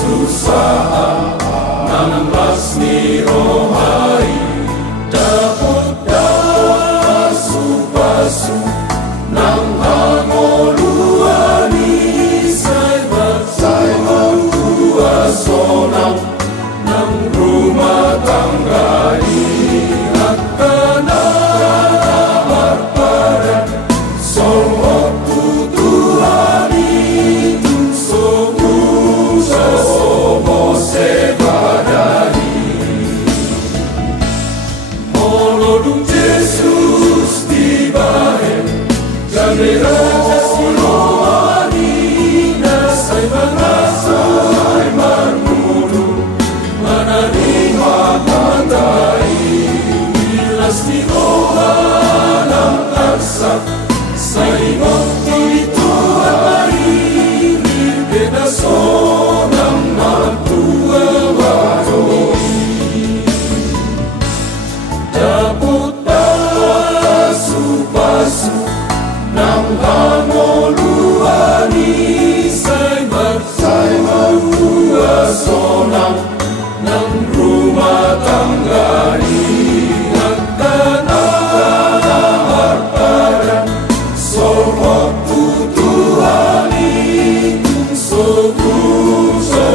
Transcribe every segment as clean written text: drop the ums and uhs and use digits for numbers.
kesusahan nang lasmi rohai dapot pasu nang hangoluani sai tua sonang nang rumah tangga akan berpada solok Tuhan itu somo sebadani molodung Yesus tibahe jane raja siloani nasai mangasai marmudu menerima tandai bilas di rohanang aksa saingot itu hari beda sonang matua waroi daput pasu nang hangoluani sai matua sonang nang rumah tanggani akan berpada solok Tuhan itu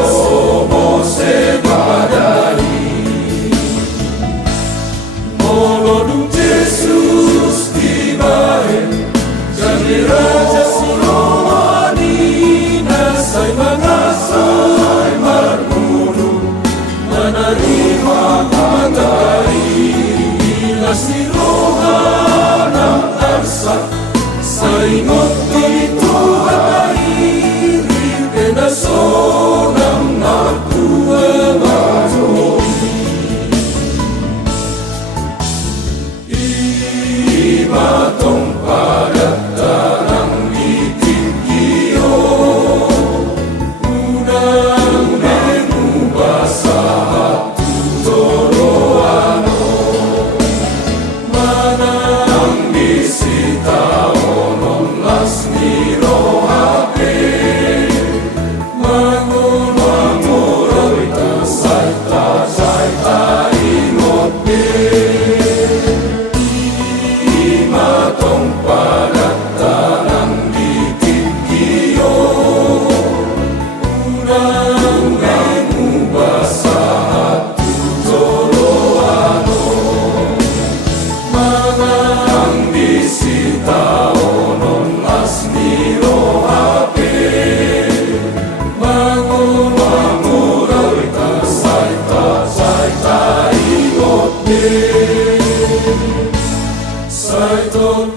somo sebadani molodung Yesus tibahe jadi raja siloani nasai mangasai marmudu menerima tandai bilas di rohanang arsa saingot itu hari beda sonang natua maroi ibatong pada tanang ditingkio unang mengubah satu toroano manang disita onon lasmi rohape mangun saita ingote matong pada tanang ditingkio unang mengubah satu toroano manang disita onon lasmi rohape mangun saita ingote saito